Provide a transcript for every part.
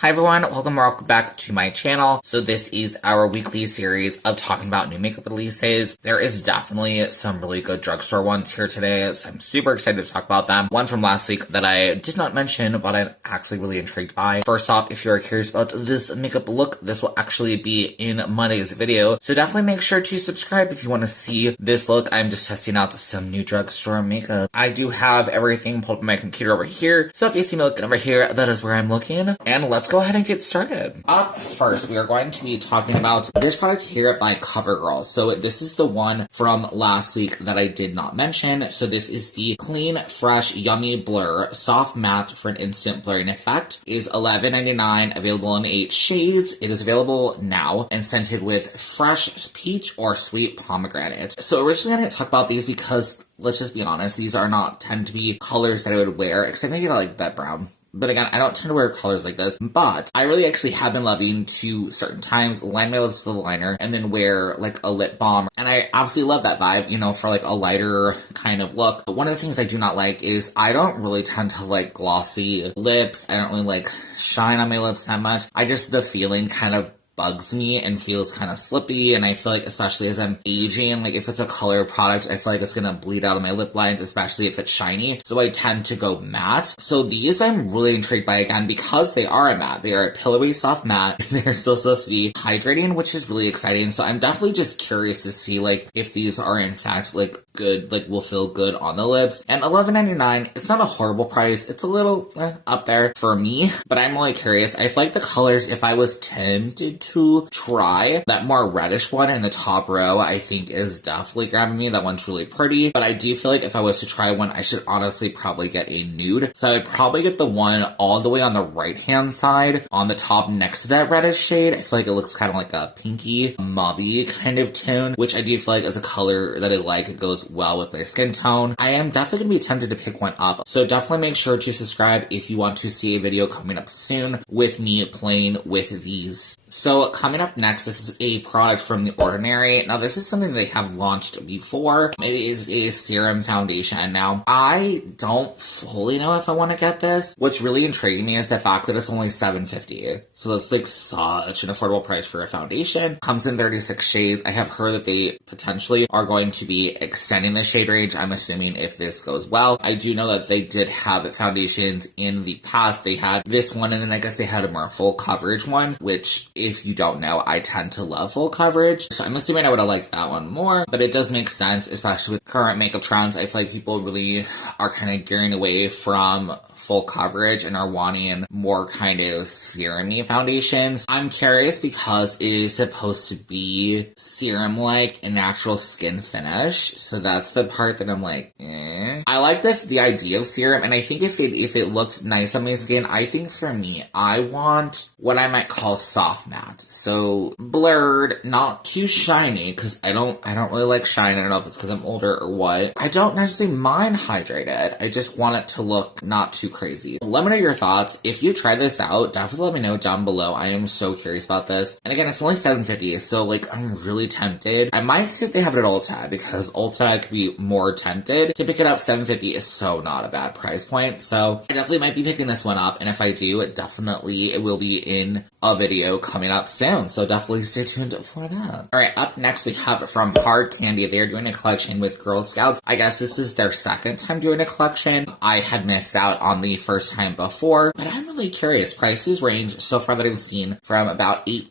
Hi everyone, welcome back to my channel. So this is our weekly series of talking about new makeup releases. There is definitely some really good drugstore ones here today, so I'm super excited to talk about them. One from last week that I did not mention, but I'm actually really intrigued by. First off, if you're curious about this makeup look, this will actually be in Monday's video, so definitely make sure to subscribe if you want to see this look. I'm just testing out some new drugstore makeup. I do have everything pulled up on my computer over here, so if you see me looking over here, that is where I'm looking. And let's go ahead and get started. Up first, we are going to be talking about this product here by CoverGirl. So this is the one from last week that I did not mention. So this is the Clean Fresh Yummy Blur Soft Matte for an instant blurring effect. It is $11.99, available in 8 shades. It is available now and scented with fresh peach or sweet pomegranate. So originally I didn't talk about these because, let's just be honest, these are not tend to be colors that I would wear, except maybe like that brown. But again, I don't tend to wear colors like this, but I really actually have been loving to certain times line my lips with a liner and then wear like a lip balm. And I absolutely love that vibe, you know, for like a lighter kind of look. But one of the things I do not like is I don't really tend to like glossy lips. I don't really like shine on my lips that much. The feeling kind of bugs me and feels kind of slippy, and I feel like especially as I'm aging, like if it's a color product, I feel like it's gonna bleed out of my lip lines, especially if it's shiny, so I tend to go matte. So these I'm really intrigued by, again, because they are a matte. They are a pillowy soft matte. They're still supposed to be hydrating, which is really exciting, so I'm definitely just curious to see like if these are in fact like good, like will feel good on the lips. And $11.99, it's not a horrible price. It's a little up there for me, but I'm really curious. I feel like the colors, if I was tempted to try that more reddish one in the top row, I think is definitely grabbing me. That one's really pretty, but I do feel like if I was to try one, I should honestly probably get a nude. So I'd probably get the one all the way on the right hand side on the top next to that reddish shade. I feel like it looks kind of like a pinky mauvey kind of tone, which I do feel like is a color that I like. It goes well with my skin tone. I am definitely gonna be tempted to pick one up, so definitely make sure to subscribe if you want to see a video coming up soon with me playing with these. So coming up next, this is a product from The Ordinary. Now this is something they have launched before. It is a serum foundation. Now I don't fully know if I want to get this. What's really intriguing me is the fact that it's only $7.50. So that's like such an affordable price for a foundation. Comes in 36 shades. I have heard that they potentially are going to be extending the shade range, I'm assuming, if this goes well. I do know that they did have foundations in the past. They had this one, and then I guess they had a more full coverage one, which, if you don't know, I tend to love full coverage, so I'm assuming I would have liked that one more, but it does make sense, especially with current makeup trends. I feel like people really are kind of gearing away from full coverage and are wanting more kind of serum-y foundations. I'm curious because it is supposed to be serum-like and natural skin finish, so that's the part that I'm like, I like the idea of serum, and I think if it looked nice on my skin, I think for me, I want what I might call soft matte. So blurred, not too shiny, because I don't really like shine. I don't know if it's because I'm older or what. I don't necessarily mind hydrated. I just want it to look not too crazy. Let me know your thoughts. If you try this out, definitely let me know down below. I am so curious about this. And again, it's only $7.50, so like I'm really tempted. I might see if they have it at Ulta, because Ulta could be more tempted to pick it up. $7.50 is so not a bad price point, so I definitely might be picking this one up, and if I do, it will be in a video coming up soon, so definitely stay tuned for that. Alright, up next we have from Hard Candy. They're doing a collection with Girl Scouts. I guess this is their second time doing a collection. I had missed out on the first time before, but I'm really curious. Prices range so far that I've seen from about $8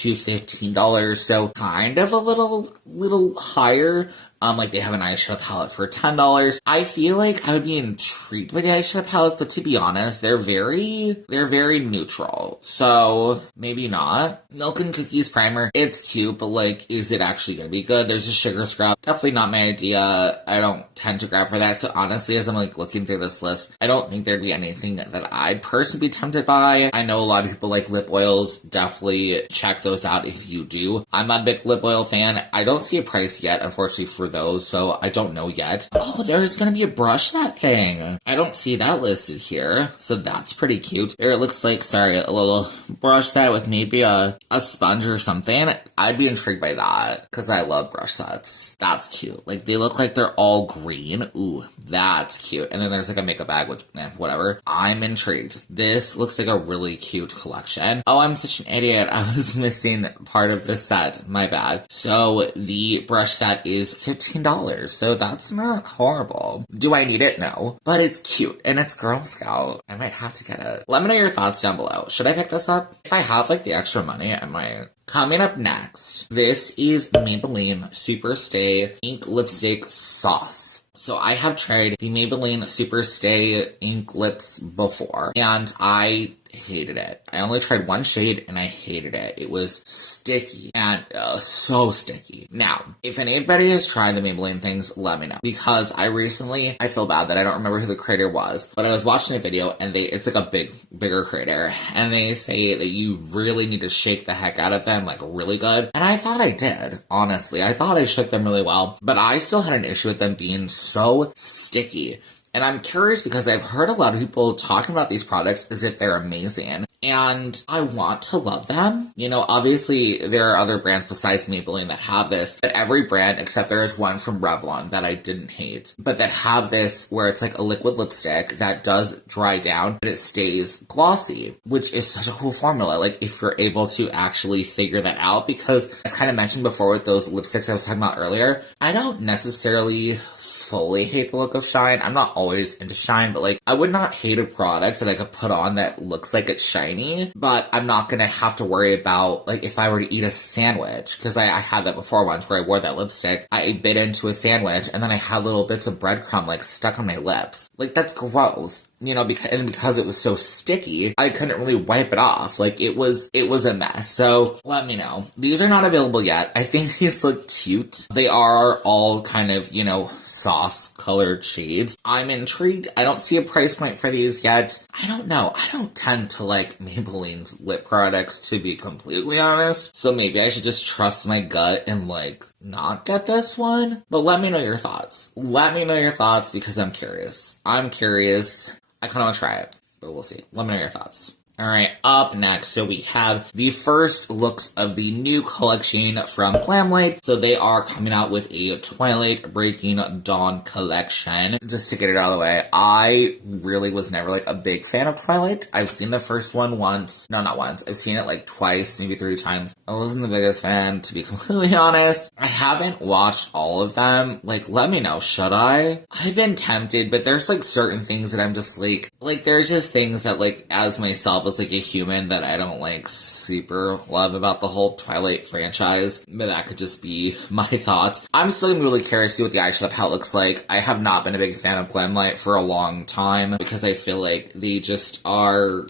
to $15, so kind of a little higher. Like they have an eyeshadow palette for $10. I feel like I would be intrigued by the eyeshadow palettes, but to be honest, they're very neutral. So maybe not. Milk and Cookies primer, it's cute, but like, is it actually gonna be good? There's a sugar scrub. Definitely not my idea. I don't tend to grab for that. So honestly, as I'm like looking through this list, I don't think there'd be anything that I'd personally be tempted by. I know a lot of people like lip oils. Definitely check those out if you do. I'm not a big lip oil fan. I don't see a price yet, unfortunately, for those, so I don't know yet. Oh, there's gonna be a brush set thing. I don't see that listed here, so that's pretty cute. There it looks like, sorry, a little brush set with maybe a sponge or something. I'd be intrigued by that, because I love brush sets. That's cute. Like, they look like they're all green. Ooh, that's cute. And then there's like a makeup bag, which, whatever. I'm intrigued. This looks like a really cute collection. Oh, I'm such an idiot. I was missing part of the set. My bad. So the brush set is $15, so that's not horrible. Do I need it? No. But it's cute, and it's Girl Scout. I might have to get it. Let me know your thoughts down below. Should I pick this up? If I have, like, the extra money, I might. Coming up next, this is Maybelline Super Stay Ink Lipstick Sauce. So I have tried the Maybelline Super Stay Ink Lips before, and I hated it. I only tried one shade and I hated it. It was sticky and so sticky. Now, if anybody has tried the Maybelline things, let me know. Because I feel bad that I don't remember who the creator was, but I was watching a video and it's like a bigger creator, and they say that you really need to shake the heck out of them, like really good. And I thought I did, honestly. I thought I shook them really well, but I still had an issue with them being so sticky. And I'm curious because I've heard a lot of people talking about these products as if they're amazing. And I want to love them. You know, obviously there are other brands besides Maybelline that have this, but every brand except there is one from Revlon that I didn't hate, but that have this where it's like a liquid lipstick that does dry down, but it stays glossy, which is such a cool formula. Like, if you're able to actually figure that out, because as kind of mentioned before with those lipsticks I was talking about earlier, I don't necessarily fully hate the look of shine. I'm not always into shine, but like, I would not hate a product that I could put on that looks like it's shiny, but I'm not gonna have to worry about, like, if I were to eat a sandwich, because I had that before once where I wore that lipstick, I bit into a sandwich and then I had little bits of breadcrumb like stuck on my lips. Like, that's gross. You know, because it was so sticky, I couldn't really wipe it off. Like, it was a mess. So let me know. These are not available yet. I think these look cute. They are all kind of, you know, sauce colored shades. I'm intrigued. I don't see a price point for these yet. I don't know. I don't tend to like Maybelline's lip products, to be completely honest. So maybe I should just trust my gut and like not get this one. But let me know your thoughts. Let me know your thoughts because I'm curious. I kind of want to try it, but we'll see. Let me know your thoughts. Alright, up next, so we have the first looks of the new collection from Glamlite. So they are coming out with a Twilight Breaking Dawn collection. Just to get it out of the way, I really was never like a big fan of Twilight. I've seen the first one once. No, not once. I've seen it like twice, maybe 3 times. I wasn't the biggest fan, to be completely honest. I haven't watched all of them. Like, let me know, should I? I've been tempted, but there's like certain things that I'm just like there's just things that like, as myself, as like a human, that I don't like super love about the whole Twilight franchise, but that could just be my thoughts. I'm still really curious to see what the eyeshadow palette looks like. I have not been a big fan of Glamlite for a long time because I feel like they just sell,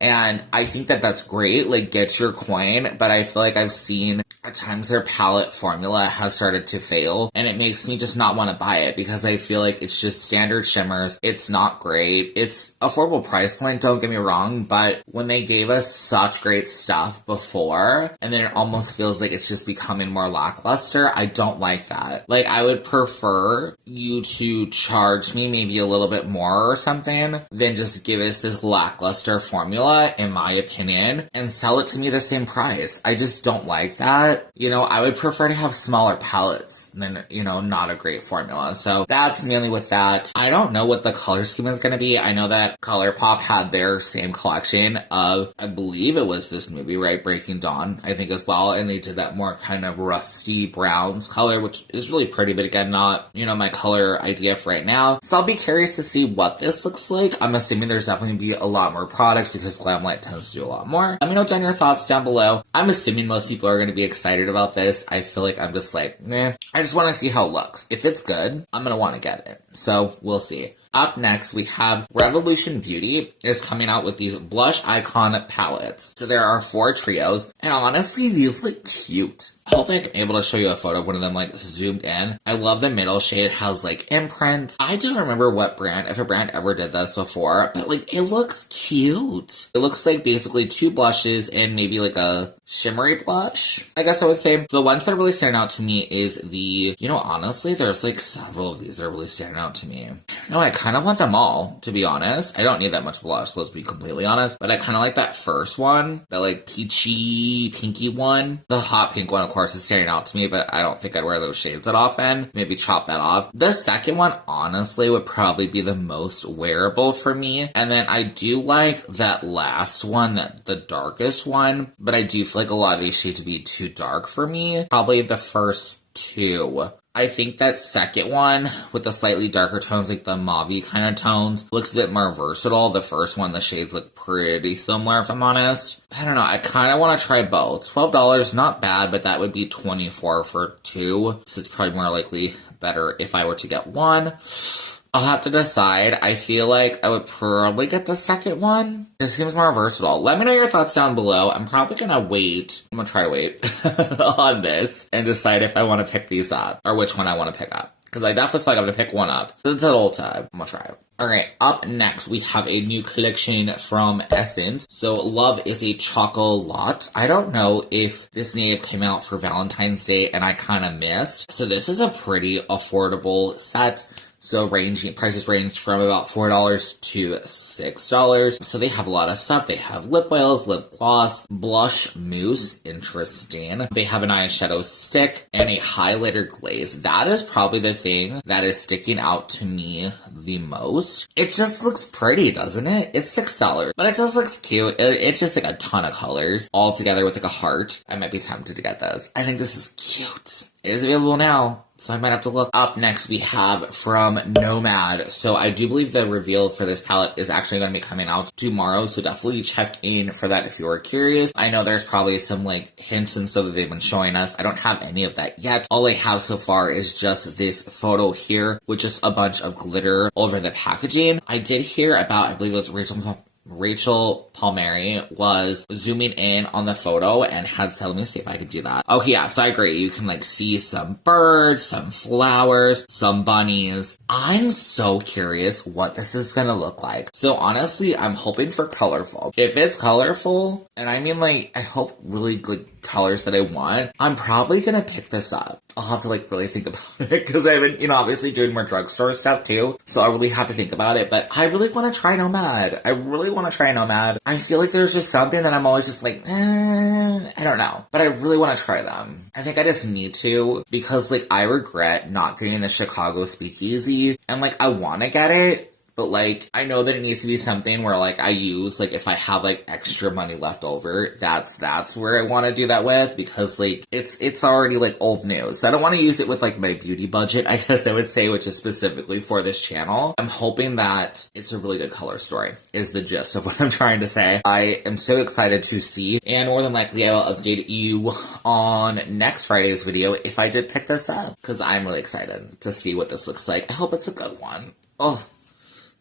and I think that that's great, like, get your coin, but I feel like I've seen at times their palette formula has started to fail, and it makes me just not want to buy it because I feel like it's just standard shimmers. It's not great. It's affordable price point, don't get me wrong, but when they gave us such great stuff before, and then it almost feels like it's just becoming more lackluster, I don't like that. Like, I would prefer you to charge me maybe a little bit more or something than just give us this lackluster formula, in my opinion, and sell it to me the same price. I just don't like that. You know, I would prefer to have smaller palettes than, you know, not a great formula. So that's mainly with that. I don't know what the color scheme is going to be. I know that ColourPop had their same collection of, I believe it was this movie, right? Breaking Dawn, I think, as well. And they did that more kind of rusty browns color, which is really pretty, but again, not, you know, my color idea for right now. So I'll be curious to see what this looks like. I'm assuming there's definitely going to be a lot more products because Glamlite tends to do a lot more. Let me know down your thoughts down below. I'm assuming most people are going to be excited about this. I feel like I'm just like, nah. I just want to see how it looks. If it's good, I'm going to want to get it. So we'll see. Up next, we have Revolution Beauty is coming out with these Blush Icon palettes. So there are 4 trios, and honestly, these look cute. Hopefully I'm able to show you a photo of one of them like zoomed in. I love the middle shade. It has like imprint. I don't remember what brand, if a brand ever did this before, but like it looks cute. It looks like basically 2 blushes and maybe like a shimmery blush, I guess I would say. The ones that really stand out to me is the, you know, honestly, there's like several of these that really stand out to me. No, I kind of want them all, to be honest. I don't need that much blush, let's be completely honest, but I kind of like that first one, that like peachy, pinky one. The hot pink one, of course, is standing out to me, but I don't think I'd wear those shades that often. Maybe chop that off. The second one, honestly, would probably be the most wearable for me. And then I do like that last one, the darkest one, but I do feel like a lot of these shades would be too dark for me. Probably the first 2. I think that second one with the slightly darker tones, like the mauve kind of tones, looks a bit more versatile. The first one, the shades look pretty similar, if I'm honest. I don't know. I kind of want to try both. $12, not bad, but that would be $24 for 2. So it's probably more likely better if I were to get one. I'll have to decide. I feel like I would probably get the second one. It seems more versatile. Let me know your thoughts down below. I'm probably gonna wait. I'm gonna try to wait on this and decide if I want to pick these up or which one I want to pick up. Because I definitely feel like I'm gonna pick one up. It's an old time. I'm gonna try it. Alright, up next we have a new collection from Essence. So Love is a Chocolate. I don't know if this may have came out for Valentine's Day and I kind of missed. So this is a pretty affordable set. So prices range from about $4 to $6. So they have a lot of stuff. They have lip oils, lip gloss, blush mousse, interesting. They have an eyeshadow stick and a highlighter glaze. That is probably the thing that is sticking out to me the most. It just looks pretty, doesn't it? It's $6, but it just looks cute. It's just like a ton of colors all together with like a heart. I might be tempted to get this. I think this is cute. It is available now, so I might have to look. Up next, we have from Nomad. So I do believe the reveal for this palette is actually going to be coming out tomorrow, so definitely check in for that if you are curious. I know there's probably some like hints and stuff that they've been showing us. I don't have any of that yet. All I have so far is just this photo here with just a bunch of glitter over the packaging. I did hear about, I believe it was Rachel Palmieri was zooming in on the photo and had said, let me see if I could do that. Okay, yeah, so I agree. You can like see some birds, some flowers, some bunnies. I'm so curious what this is gonna look like. So honestly, I'm hoping for colorful. If it's colorful, and I mean like, I hope really good colors that I want, I'm probably gonna pick this up. I'll have to like really think about it because I've been, obviously doing more drugstore stuff too. So I really have to think about it, but I really want to try Nomad. I really want to try Nomad. I feel like there's just something that I'm always just like, I don't know, but I really want to try them. I think I just need to because like I regret not getting the Chicago Speakeasy and like I want to get it. But, like, I know that it needs to be something where, like, I use, like, if I have, like, extra money left over, that's where I want to do that with, because, like, it's already, like, old news. So I don't want to use it with, like, my beauty budget, I guess I would say, which is specifically for this channel. I'm hoping that it's a really good color story, is the gist of what I'm trying to say. I am so excited to see, and more than likely I will update you on next Friday's video if I did pick this up, because I'm really excited to see what this looks like. I hope it's a good one. Oh.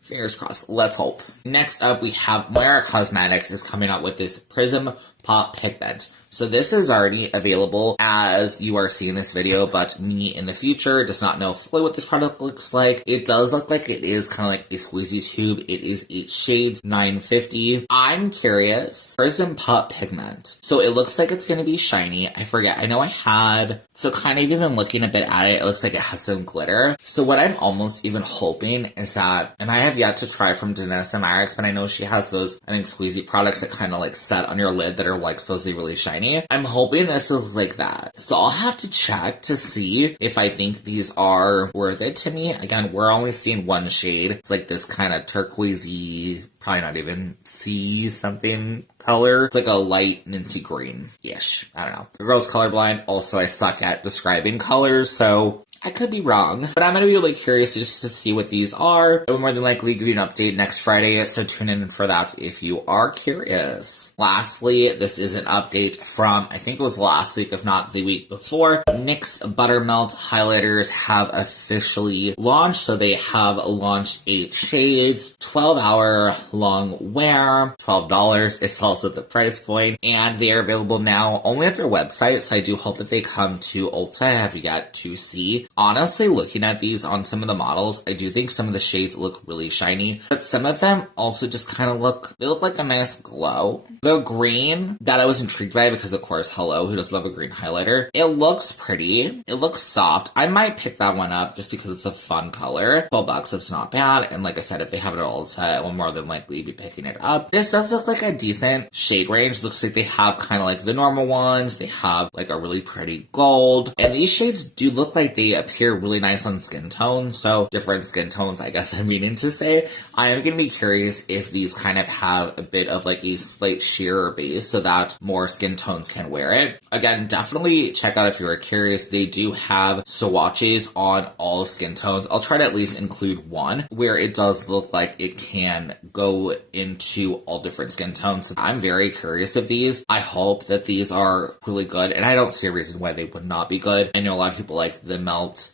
Fingers crossed. Let's hope. Next up, we have Moira Cosmetics is coming out with this Prism Pop Pigment. So this is already available as you are seeing this video, but me in the future does not know fully what this product looks like. It does look like it is kind of like a squeezy tube. It is 8 shades, $9.50. I'm curious. Prism Pop Pigment. So it looks like it's going to be shiny. I forget. I know I had... So kind of even looking a bit at it, it looks like it has some glitter. So what I'm almost even hoping is that, and I have yet to try from Danessa Myricks, but I know she has those, I think, squeezy products that kind of like set on your lid that are like supposedly really shiny. I'm hoping this is like that. So I'll have to check to see if I think these are worth it to me. Again, we're only seeing one shade. It's like this kind of turquoisey, probably not even sea something color. It's like a light minty green-ish. I don't know. The girl's colorblind. Also, I suck at describing colors, so I could be wrong, but I'm gonna be really curious just to see what these are. I will more than likely give you an update next Friday, so tune in for that if you are curious. Lastly, this is an update from, I think it was last week, if not the week before. NYX Buttermelt highlighters have officially launched. So they have launched 8 shades, 12-hour long wear, $12 is also the price point, and they are available now only at their website. So I do hope that they come to Ulta. I have yet to see. Honestly, looking at these on some of the models, I do think some of the shades look really shiny, but some of them also just kind of look like a nice glow. The green that I was intrigued by because, of course, hello, who doesn't love a green highlighter? It looks pretty. It looks soft. I might pick that one up just because it's a fun color. $12, it's not bad. And like I said, if they have it at Ulta, I will more than likely be picking it up. This does look like a decent shade range. Looks like they have kind of like the normal ones. They have like a really pretty gold. And these shades do look like they appear really nice on skin tone. So different skin tones, I guess I'm meaning to say. I am going to be curious if these kind of have a bit of like a slight sheer base so that more skin tones can wear it. Again, definitely check out if you are curious. They do have swatches on all skin tones. I'll try to at least include one where it does look like it can go into all different skin tones. I'm very curious of these. I hope that these are really good, and I don't see a reason why they would not be good. I know a lot of people like the NYX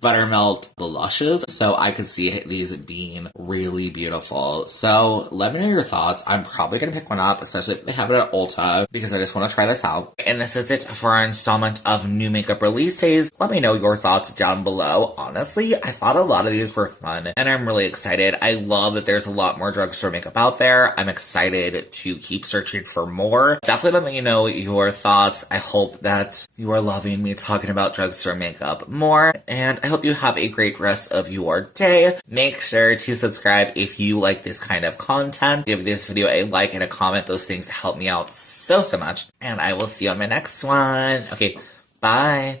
Buttermelt blushes, so I could see these being really beautiful. So let me know your thoughts. I'm probably going to pick one up, especially if they have it at Ulta, because I just want to try this out. And this is it for our installment of new makeup releases. Let me know your thoughts down below. Honestly, I thought a lot of these were fun, and I'm really excited. I love that there's a lot more drugstore makeup out there. I'm excited to keep searching for more. Definitely let me know your thoughts. I hope that you are loving me talking about drugstore makeup more, and I hope you have a great rest of your day. Make sure to subscribe if you like this kind of content. Give this video a like and a comment. Those things help me out so much. And I will see you on my next one. Okay, bye.